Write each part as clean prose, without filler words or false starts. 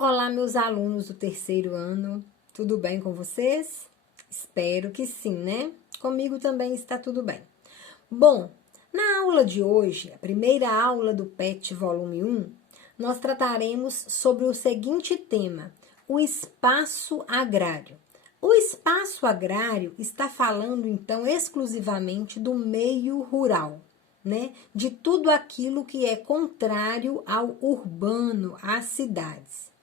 Olá, meus alunos do terceiro ano, tudo bem com vocês? Espero que sim, né? Comigo também está tudo bem. Bom, na aula de hoje, a primeira aula do PET Volume 1, nós trataremos sobre o seguinte tema: o espaço agrário. O espaço agrário está falando, então, exclusivamente do meio rural, né? De tudo aquilo que é contrário ao urbano, às cidades.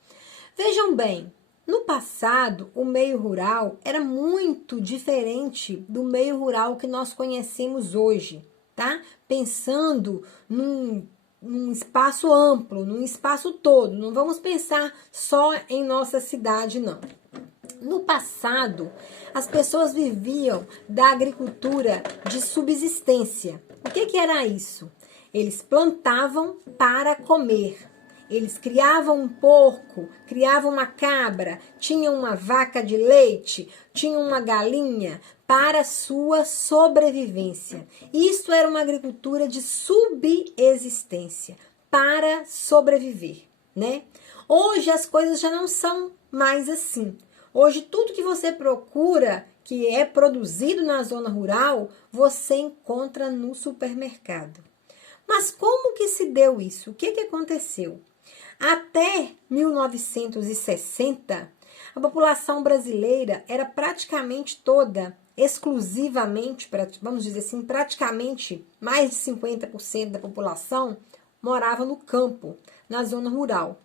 Vejam bem, no passado, o meio rural era muito diferente do meio rural que nós conhecemos hoje, tá? Pensando num espaço amplo, num espaço todo. Não vamos pensar só em nossa cidade, não. No passado, as pessoas viviam da agricultura de subsistência. O que era isso? Eles plantavam para comer. Eles criavam um porco, criavam uma cabra, tinham uma vaca de leite, tinham uma galinha para sua sobrevivência. Isso era uma agricultura de subsistência, para sobreviver, né? Hoje as coisas já não são mais assim. Hoje tudo que você procura, que é produzido na zona rural, você encontra no supermercado. Mas como que se deu isso? O que aconteceu? Até 1960, a população brasileira era praticamente toda, exclusivamente, vamos dizer assim, praticamente mais de 50% da população morava no campo, na zona rural.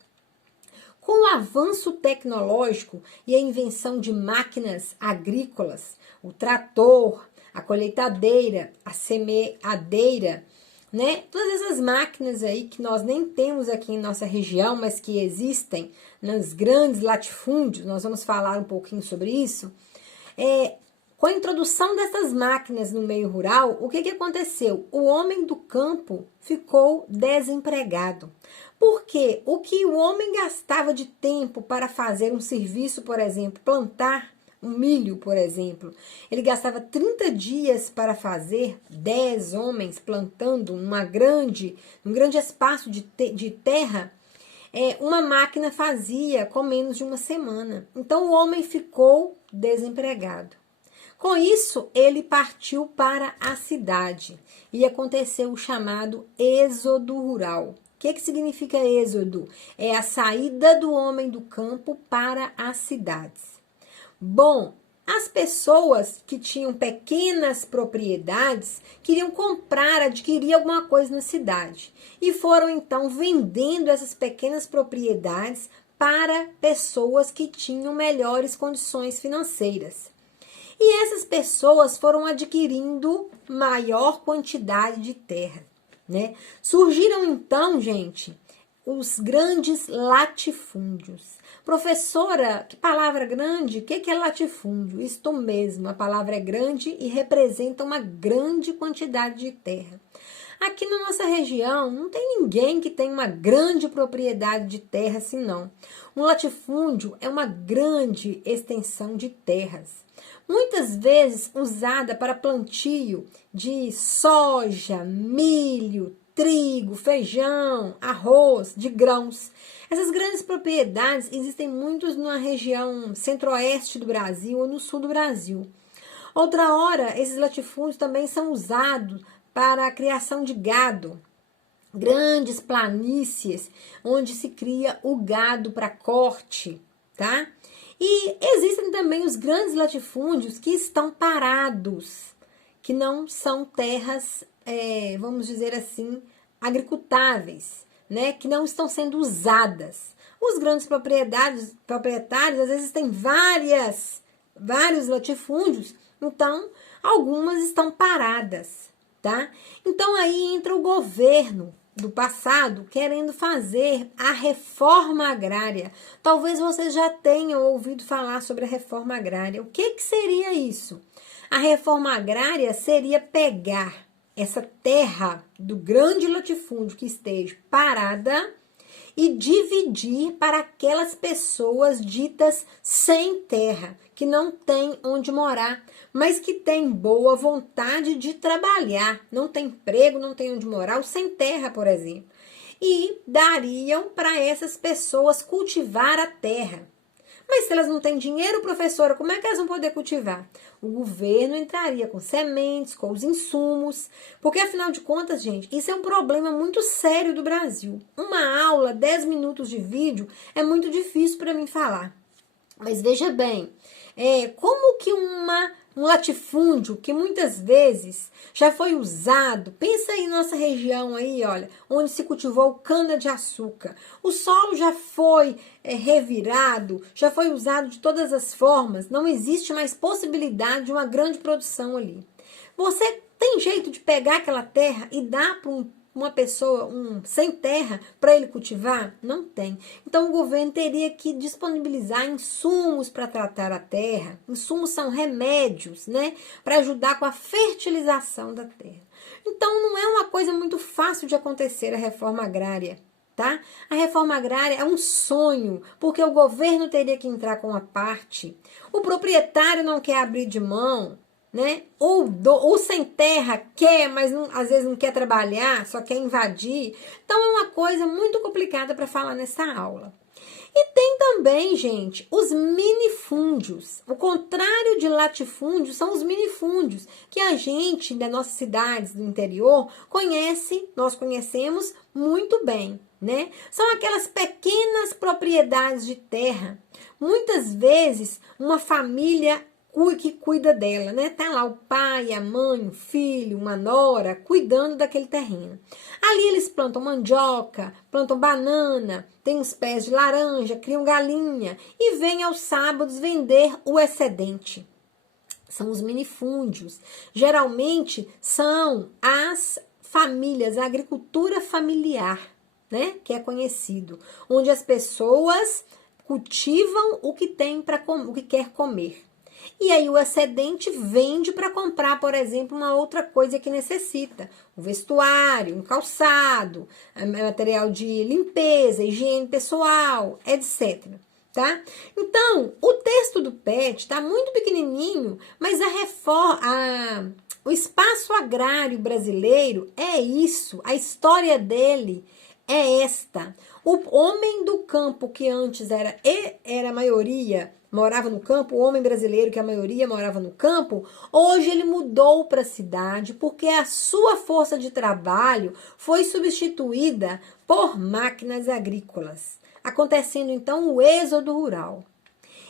Com o avanço tecnológico e a invenção de máquinas agrícolas, o trator, a colheitadeira, a semeadeira, né? Todas essas máquinas aí que nós nem temos aqui em nossa região, mas que existem nos grandes latifúndios, nós vamos falar um pouquinho sobre isso. Com a introdução dessas máquinas no meio rural, o que aconteceu? O homem do campo ficou desempregado. Porque o que o homem gastava de tempo para fazer um serviço, por exemplo, plantar um milho, por exemplo, ele gastava 30 dias para fazer 10 homens plantando um grande espaço de terra, uma máquina fazia com menos de uma semana. Então o homem ficou desempregado. Com isso, ele partiu para a cidade e aconteceu o chamado êxodo rural. O que significa êxodo? É a saída do homem do campo para as cidades. Bom, as pessoas que tinham pequenas propriedades queriam comprar, adquirir alguma coisa na cidade e foram então vendendo essas pequenas propriedades para pessoas que tinham melhores condições financeiras. E essas pessoas foram adquirindo maior quantidade de terra, né? Surgiram então, gente, os grandes latifúndios. Professora, que palavra grande? O que é latifúndio? Isto mesmo, a palavra é grande e representa uma grande quantidade de terra. Aqui na nossa região não tem ninguém que tenha uma grande propriedade de terra assim não. Um latifúndio é uma grande extensão de terras, muitas vezes usada para plantio de soja, milho, trigo, feijão, arroz, de grãos. Essas grandes propriedades existem muitos na região centro-oeste do Brasil ou no sul do Brasil. Outra hora, esses latifúndios também são usados para a criação de gado, grandes planícies onde se cria o gado para corte, tá? E existem também os grandes latifúndios que estão parados, que não são terras, vamos dizer assim, agricultáveis, né? Que não estão sendo usadas. Os grandes proprietários às vezes têm vários latifúndios, então algumas estão paradas, tá? Então aí entra o governo do passado querendo fazer a reforma agrária. Talvez vocês já tenham ouvido falar sobre a reforma agrária. O que seria isso? A reforma agrária seria pegar essa terra do grande latifúndio que esteja parada e dividir para aquelas pessoas ditas sem terra, que não têm onde morar, mas que têm boa vontade de trabalhar, não tem emprego, não tem onde morar, o sem terra, por exemplo. e dariam para essas pessoas cultivar a terra. Mas se elas não têm dinheiro, professora, como é que elas vão poder cultivar? O governo entraria com sementes, com os insumos, porque afinal de contas, gente, isso é um problema muito sério do Brasil. Uma aula, 10 minutos de vídeo, é muito difícil para mim falar. Mas veja bem, como que um latifúndio que muitas vezes já foi usado, pensa aí nossa região aí, olha, onde se cultivou cana-de-açúcar. O solo já foi revirado, já foi usado de todas as formas, não existe mais possibilidade de uma grande produção ali. Você tem jeito de pegar aquela terra e dar para uma pessoa sem terra para ele cultivar? Não tem. Então o governo teria que disponibilizar insumos para tratar a terra. Insumos são remédios, né? Para ajudar com a fertilização da terra. Então não é uma coisa muito fácil de acontecer a reforma agrária. Tá? A reforma agrária é um sonho, porque o governo teria que entrar com a parte. O proprietário não quer abrir de mão, né? Ou sem terra quer, mas às vezes não quer trabalhar, só quer invadir. Então é uma coisa muito complicada para falar nessa aula. E tem também, gente, os minifúndios. O contrário de latifúndio são os minifúndios, que a gente, das nossas cidades do interior, nós conhecemos muito bem, né? São aquelas pequenas propriedades de terra. Muitas vezes, uma família que cuida dela, né? Tá lá o pai, a mãe, o filho, uma nora, cuidando daquele terreno. Ali eles plantam mandioca, plantam banana, tem uns pés de laranja, criam galinha e vêm aos sábados vender o excedente. São os minifúndios. Geralmente são as famílias, a agricultura familiar, né? Que é conhecido, onde as pessoas cultivam o que tem o que quer comer. E aí o excedente vende para comprar, por exemplo, uma outra coisa que necessita. Um vestuário, um calçado, material de limpeza, higiene pessoal, etc. Tá? Então, o texto do PET está muito pequenininho, mas o espaço agrário brasileiro é isso, a história dele é esta. O homem do campo, que antes era a maioria, morava no campo, o homem brasileiro, que a maioria morava no campo, hoje ele mudou para a cidade porque a sua força de trabalho foi substituída por máquinas agrícolas, acontecendo então o êxodo rural.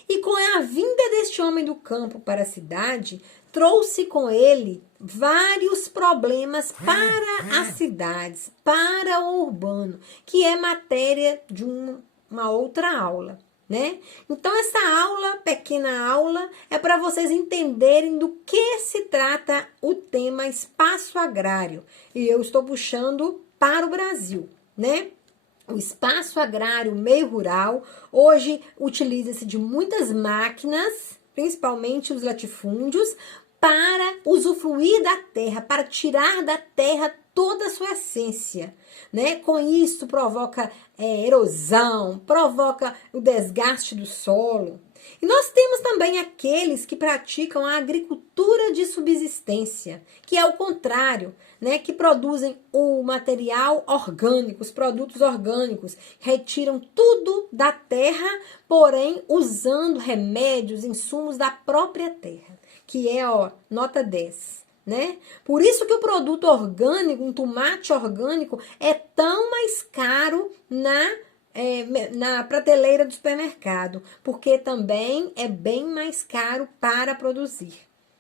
E com a vinda deste homem do campo para a cidade, trouxe com ele vários problemas para as cidades, para o urbano, que é matéria de uma outra aula, né? Então essa aula, pequena aula, é para vocês entenderem do que se trata o tema espaço agrário. E eu estou puxando para o Brasil, né? O espaço agrário, meio rural, hoje utiliza-se de muitas máquinas, principalmente os latifúndios, para usufruir da terra, para tirar da terra toda a sua essência, né? Com isso provoca erosão, provoca o desgaste do solo. E nós temos também aqueles que praticam a agricultura de subsistência, que é o contrário, né? Que produzem o material orgânico, os produtos orgânicos, retiram tudo da terra, porém usando remédios, insumos da própria terra, que é, nota 10. Né? Por isso que o produto orgânico, um tomate orgânico, é tão mais caro na prateleira do supermercado, porque também é bem mais caro para produzir.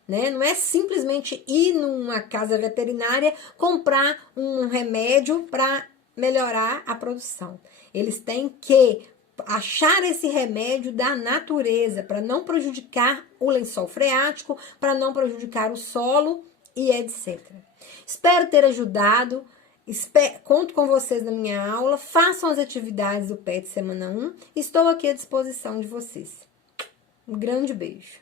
Né? Não é simplesmente ir numa casa veterinária comprar um remédio para melhorar a produção. Eles têm que achar esse remédio da natureza para não prejudicar o lençol freático, para não prejudicar o solo e etc. Espero ter ajudado. Conto com vocês na minha aula. Façam as atividades do PET Semana 1. Estou aqui à disposição de vocês. Um grande beijo.